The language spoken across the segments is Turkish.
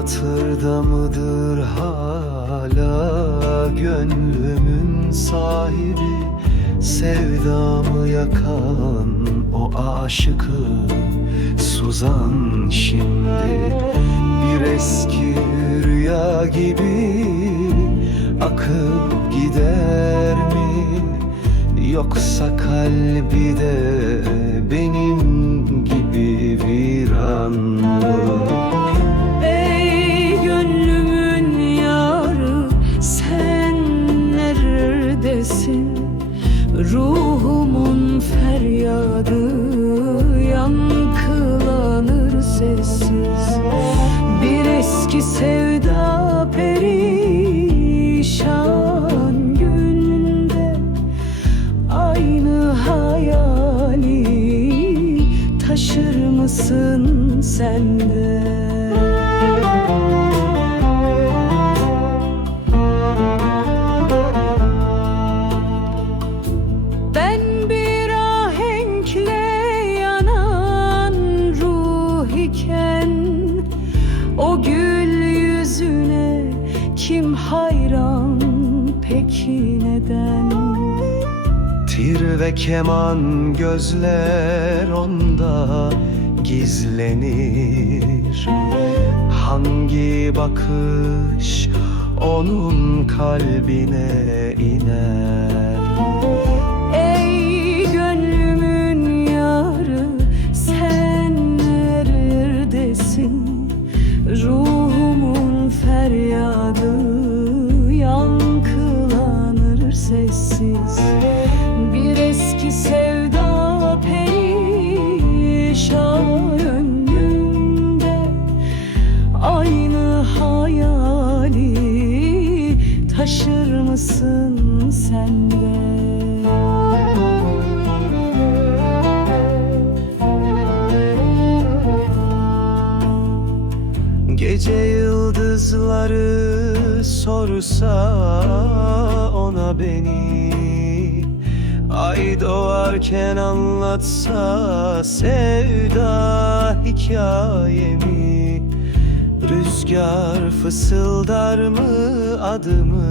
Hatırda mıdır hala gönlümün sahibi? Sevdamı yakan o aşıkı Suzan şimdi Bir eski rüya gibi Akıp gider mi? Yoksa kalbi de benim taşır mısın sen de? Ben bir ahenkle yanan ruh O gül yüzüne kim hayran peki neden? Ve keman gözler onda gizlenir. Hangi bakış onun kalbine iner? Ey gönlümün yarı sen neredesin? Ruhumun feryadı yankılanır sessiz sevda perişan gönlümde Aynı hayali taşır mısın? Gece yıldızları sorsa ona beni Ay doğarken anlatsa sevda hikayemi Rüzgar fısıldar mı adımı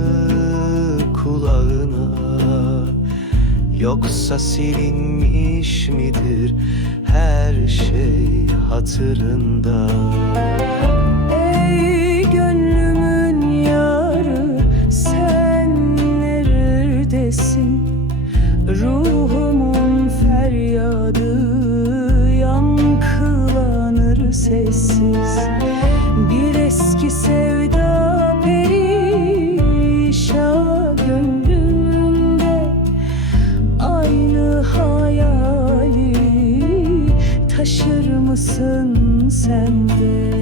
kulağına Yoksa silinmiş midir her şey hatırında Ey gönlümün yarı sen neredesin? Ruhumun feryadı yankılanır sessiz Bir eski sevda perişan gönlümde Aynı hayali taşır mısın sen de?